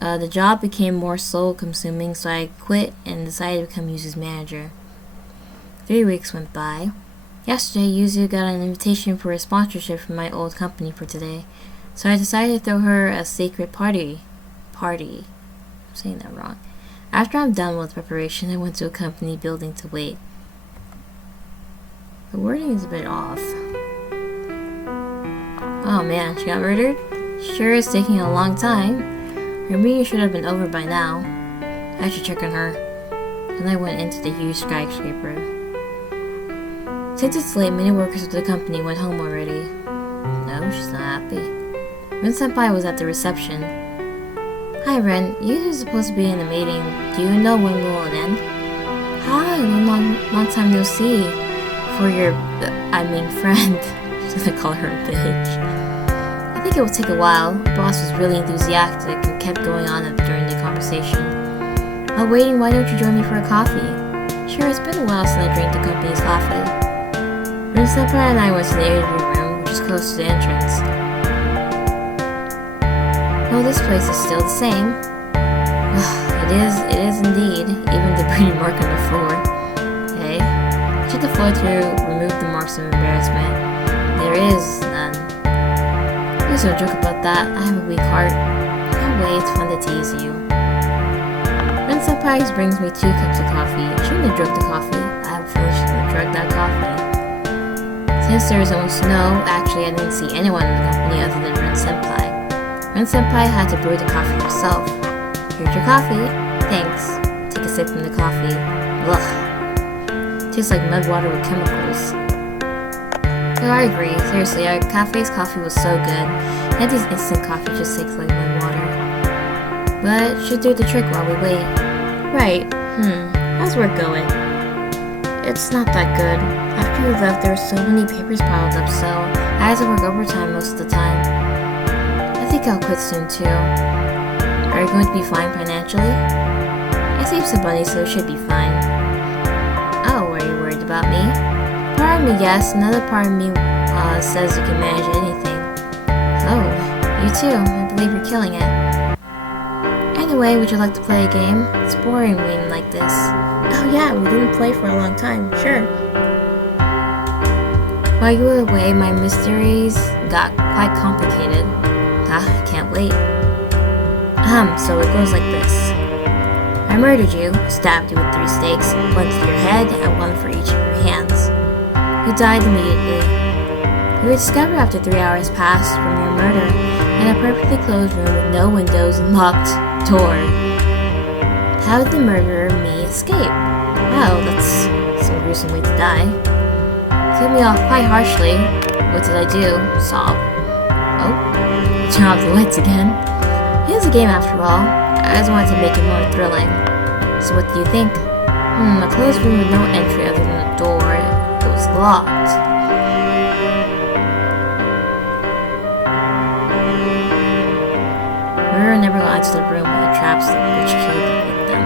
the job became more soul-consuming, so I quit and decided to become Yuzu's manager. 3 weeks went by. Yesterday, Yuzu got an invitation for a sponsorship from my old company for today, so I decided to throw her a secret party. I'm saying that wrong. After I'm done with preparation, I went to a company building to wait. The wording is a bit off. Oh man, she got murdered? Sure is taking a long time. Her meeting should have been over by now. I should check on her. Then I went into the huge skyscraper. Since it's late, many workers of the company went home already. No, she's not happy. Ren Senpai was at the reception. Hi Ren, you're supposed to be in the meeting. Do you know when we will end? Hi, long time no see. For your, friend. I'm gonna call her a bitch. I think it will take a while. The boss was really enthusiastic and kept going on during the conversation. While waiting, why don't you join me for a coffee? Sure, it's been a while since I drank the company's coffee. Rin-senpai and I went to the interview room, which is close to the entrance. Well, this place is still the same. It is indeed, even the pretty mark on the floor. Hey, check the floor to remove the marks of embarrassment. There is none. Please don't joke about that, I have a weak heart. No way, it's fun to tease you. Rin-senpai brings me 2 cups of coffee. I shouldn't have drugged the coffee. I have finished drugged that coffee. Since there is almost no, actually I didn't see anyone in the company other than Rin-senpai. Rin-senpai had to brew the coffee herself. Here's your coffee. Thanks. Take a sip from the coffee. Ugh. Tastes like mud water with chemicals. Oh, I agree. Seriously, our cafe's coffee was so good. And these instant coffee just tastes like mud water. But should do the trick while we wait. Right. How's work going? It's not that good. After you left, there were so many papers piled up, so I had to work overtime most of the time. I think I'll quit soon too. Are you going to be fine financially? I saved some money, so it should be fine. Oh, are you worried about me? Part of me, yes. Another part of me says you can manage anything. Oh, you too. I believe you're killing it. Anyway, would you like to play a game? It's boring waiting like this. Oh yeah, we didn't play for a long time. Sure. While you were away, my mysteries got quite complicated. I can't wait. So it goes like this. I murdered you, stabbed you with 3 stakes, 1 to your head and 1 for each of your hands. You died immediately. You were discovered after 3 hours passed from your murder in a perfectly closed room with no windows and locked door. How did the murderer, me, escape? Well, that's some gruesome way to die. Killed me off quite harshly. What did I do? Sob. Oh, turn off the lights again. It is a game after all. I just wanted to make it more thrilling. So what do you think? A closed room with no entry other than a door. It was locked. Murderer never got into the room with the traps which killed the victim.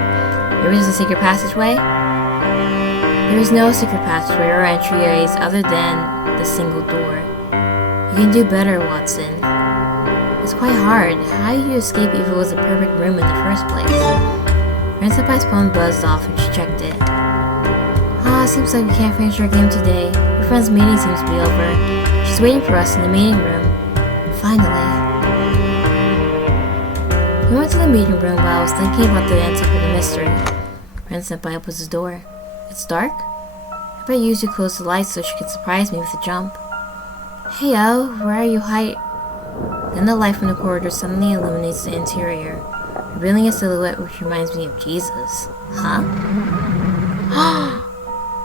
There is a secret passageway? There is no secret passageway or entryways other than the single door. You can do better, Watson. It's quite hard. How did you escape if it was a perfect room in the first place? Rin-senpai's phone buzzed off and she checked it. Seems like we can't finish our game today. Your friend's meeting seems to be over. She's waiting for us in the meeting room. Finally. We went to the meeting room while I was thinking about the answer for the mystery. Rin-senpai opens the door. It's dark? I bet you used to close the lights so she could surprise me with a jump. Hey-o, where are you Then the light from the corridor suddenly illuminates the interior, revealing a silhouette which reminds me of Jesus. Huh?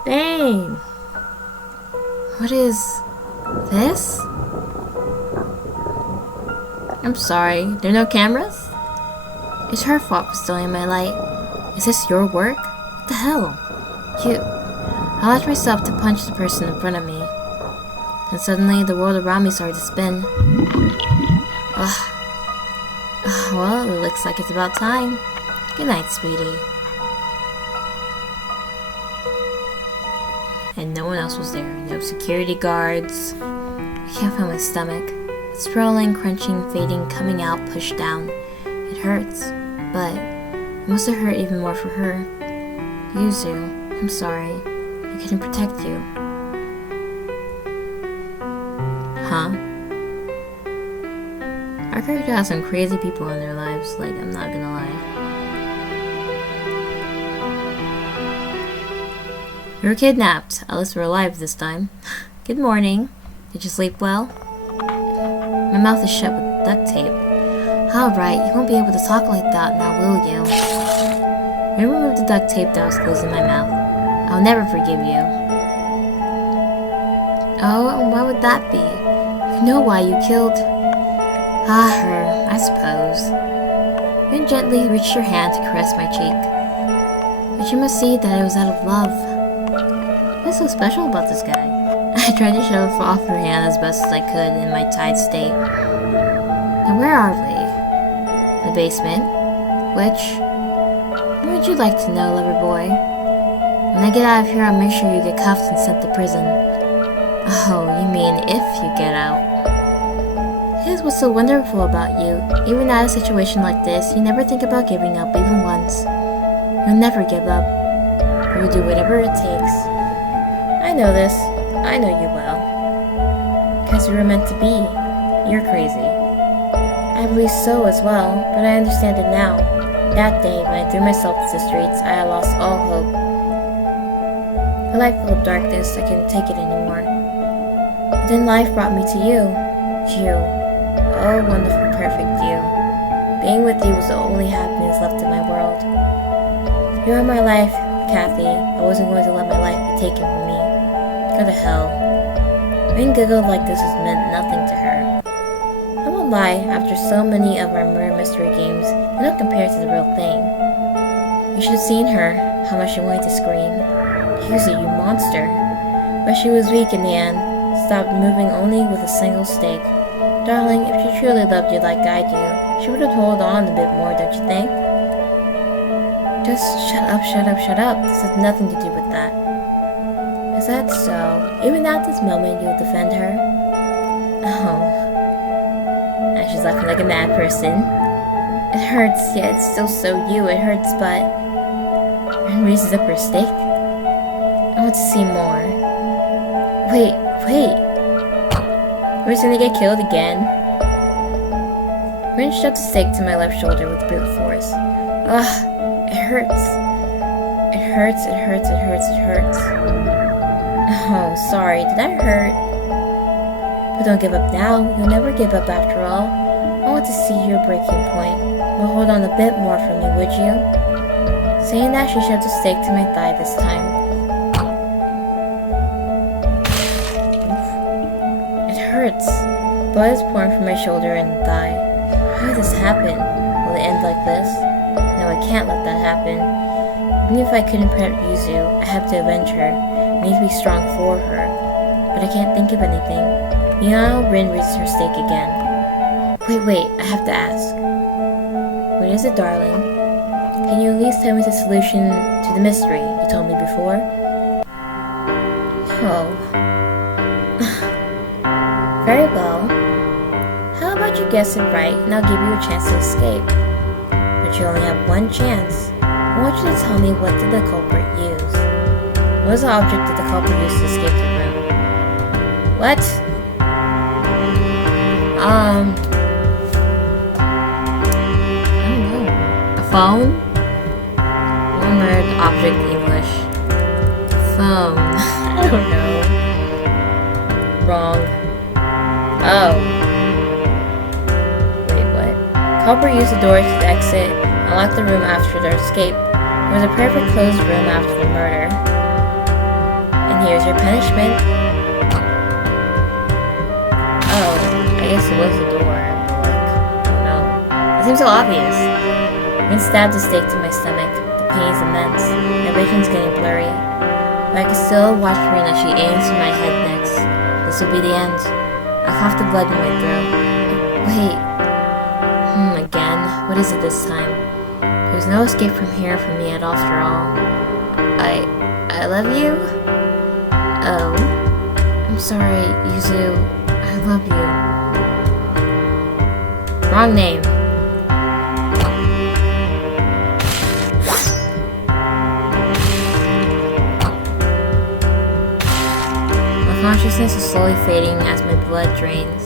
Dang! What is this? I'm sorry, there are no cameras? It's her fault for stealing my light. Is this your work? What the hell? I allowed myself to punch the person in front of me. And suddenly, the world around me started to spin. Well, it looks like it's about time. Good night, sweetie. And no one else was there. No security guards. I can't feel my stomach. It's swirling, crunching, fading, coming out, pushed down. It hurts, but it must have hurt even more for her. Yuzu, I'm sorry. I couldn't protect you. Huh? Our character has some crazy people in their lives, like, I'm not gonna lie. We were kidnapped. At least we're alive this time. Good morning. Did you sleep well? My mouth is shut with duct tape. Alright, you won't be able to talk like that now, will you? I removed the duct tape that was closing my mouth. I'll never forgive you. Oh, and why would that be? You know why you killed... her, I suppose. Then gently reached her hand to caress my cheek. But you must see that it was out of love. What's so special about this guy? I tried to shove off her hand as best as I could in my tied state. Now where are we? The basement? Which? What would you like to know, lover boy? When I get out of here, I'll make sure you get cuffed and sent to prison. Oh, you mean if you get out. Here's what's so wonderful about you. Even at a situation like this, you never think about giving up even once. You'll never give up. You'll do whatever it takes. I know this. I know you well. Because we were meant to be. You're crazy. I believe so as well, but I understand it now. That day, when I threw myself into the streets, I had lost all hope. A life full of darkness, I couldn't take it anymore. But then life brought me to you. You. Oh, wonderful, perfect you. Being with you was the only happiness left in my world. You are my life, Kathy. I wasn't going to let my life be taken from me. Go to hell. Being giggled like this has meant nothing to her. I won't lie, after so many of our murder mystery games, they don't compare to the real thing. You should have seen her, how much she wanted to scream. Yuzu, you monster. But she was weak in the end, stopped moving only with a single stake. Darling, if she truly loved you like I do, she would have held on a bit more, don't you think? Just shut up, shut up, shut up. This has nothing to do with that. Is that so? Even at this moment, you'll defend her? Oh. Now she's laughing like a mad person. It hurts, yeah, it's still so you. It hurts, but... And raises up her stake. I want to see more. Wait. We're just gonna get killed again. Rin shoved the stake to my left shoulder with brute force. Ugh, it hurts. It hurts. Oh, sorry, did I hurt? But don't give up now. You'll never give up after all. I want to see your breaking point. Well, hold on a bit more for me, would you? Saying that, she shoved a stake to my thigh this time. Hurts. Blood is pouring from my shoulder and thigh. How did this happen? Will it end like this? No, I can't let that happen. Even if I couldn't prevent Yuzu, I have to avenge her. I need to be strong for her. But I can't think of anything. Meanwhile, Rin raises her stake again. Wait, I have to ask. What is it, darling? Can you at least tell me the solution to the mystery you told me before? Oh. Very well. How about you guess it right and I'll give you a chance to escape? But you only have one chance. I want you to tell me, what did the culprit use? What was the object that the culprit used to escape the room? What? I don't know. A phone? One word, object, English. Phone. I don't know. Wrong. Oh. Wait, what? Culprit used the doors to the exit and locked the room after their escape. It was a perfect closed room after the murder. And here's your punishment. Oh, I guess it was the door. But I don't know. It seems so obvious. Rin stabbed a stake to my stomach. The pain is immense. My vision's getting blurry. But I can still watch Rin as she aims for my head next. This will be the end. I coughed the blood in my throat. Wait. Again? What is it this time? There's no escape from here for me after all. I love you? Oh. I'm sorry, Yuzu. I love you. Wrong name. Consciousness is slowly fading as my blood drains.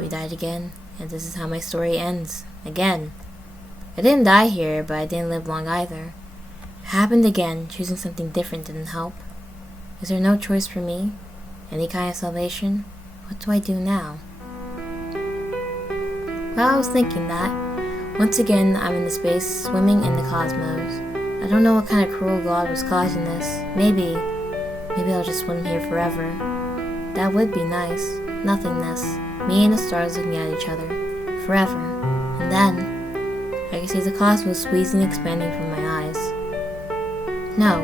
We died again, and this is how my story ends. Again. I didn't die here, but I didn't live long either. It happened again. Choosing something different didn't help. Is there no choice for me? Any kind of salvation? What do I do now? Well, I was thinking that. Once again, I'm in the space, swimming in the cosmos. I don't know what kind of cruel god was causing this. Maybe I'll just swim here forever. That would be nice. Nothingness. Me and the stars looking at each other. Forever. And then, I can see the cosmos squeezing and expanding from my eyes. No.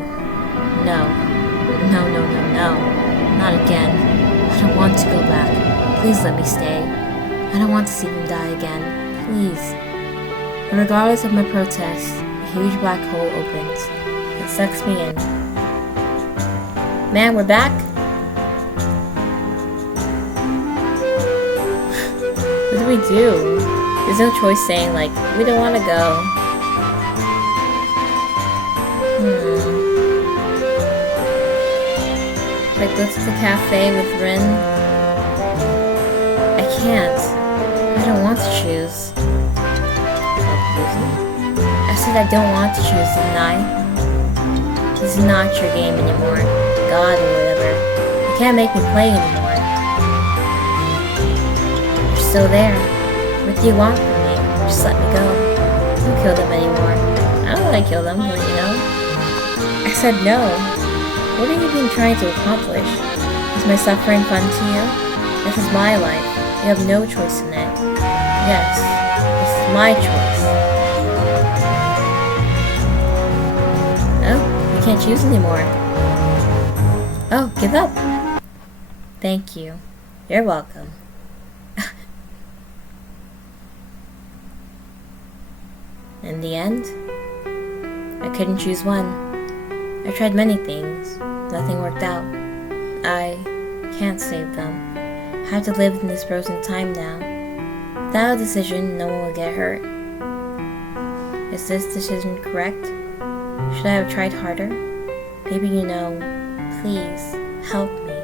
No. No, no, no, no. Not again. I don't want to go back. Please let me stay. I don't want to see them die again. Please. And regardless of my protest, a huge black hole opens. It sucks me in. Man, we're back? What do we do? There's no choice saying, like, we don't want to go. Like, go to the cafe with Rin? I can't. I don't want to choose. I said I don't want to choose, didn't I? This is not your game anymore. God or whatever. You can't make me play anymore. You're still there. What do you want from me? Just let me go. Don't kill them anymore. I don't want to kill them, but you know. I said no. What are you even trying to accomplish? Is my suffering fun to you? This is my life. You have no choice in it. Yes, this is my choice. Oh, you can't choose anymore. Oh, give up. Thank you. You're welcome. In the end, I couldn't choose one. I tried many things. Nothing worked out. I can't save them. I have to live in this frozen time now. Without a decision, no one will get hurt. Is this decision correct? Should I have tried harder? Maybe you know. Please, help me.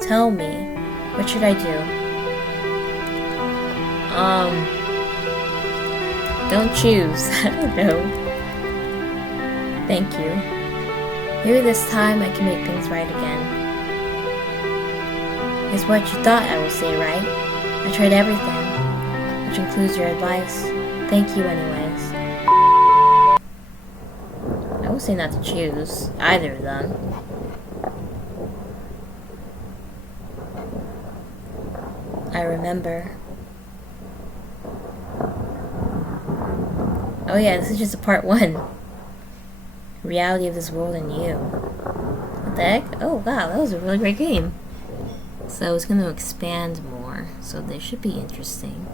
Tell me. What should I do? Don't choose. I don't know. Thank you. Maybe this time I can make things right again. Is what you thought I would say, right? I tried everything, which includes your advice. Thank you anyways. I would say not to choose either of them. I remember. Oh yeah, this is just a part 1. Reality of this world and you. What the heck? Oh wow, that was a really great game. So it's going to expand more, so they should be interesting.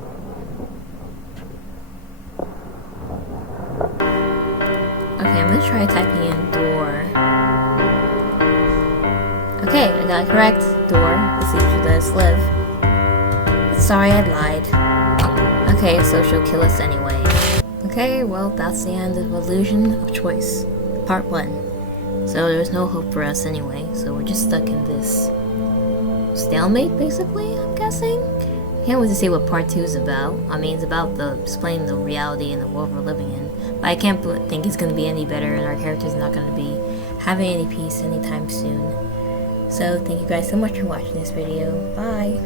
Okay, I'm going to try typing in door. Okay, I got it correct. Door. Let's see if she lets us live. But sorry, I lied. Okay, so she'll kill us anyway. Okay, well, that's the end of Illusion of Choice. Part 1. So there's no hope for us anyway, so we're just stuck in this stalemate, basically, I'm guessing? Can't wait to see what part 2 is about. I mean, it's about explaining the reality and the world we're living in. But I can't think it's going to be any better, and our character's not going to be having any peace anytime soon. So, thank you guys so much for watching this video. Bye!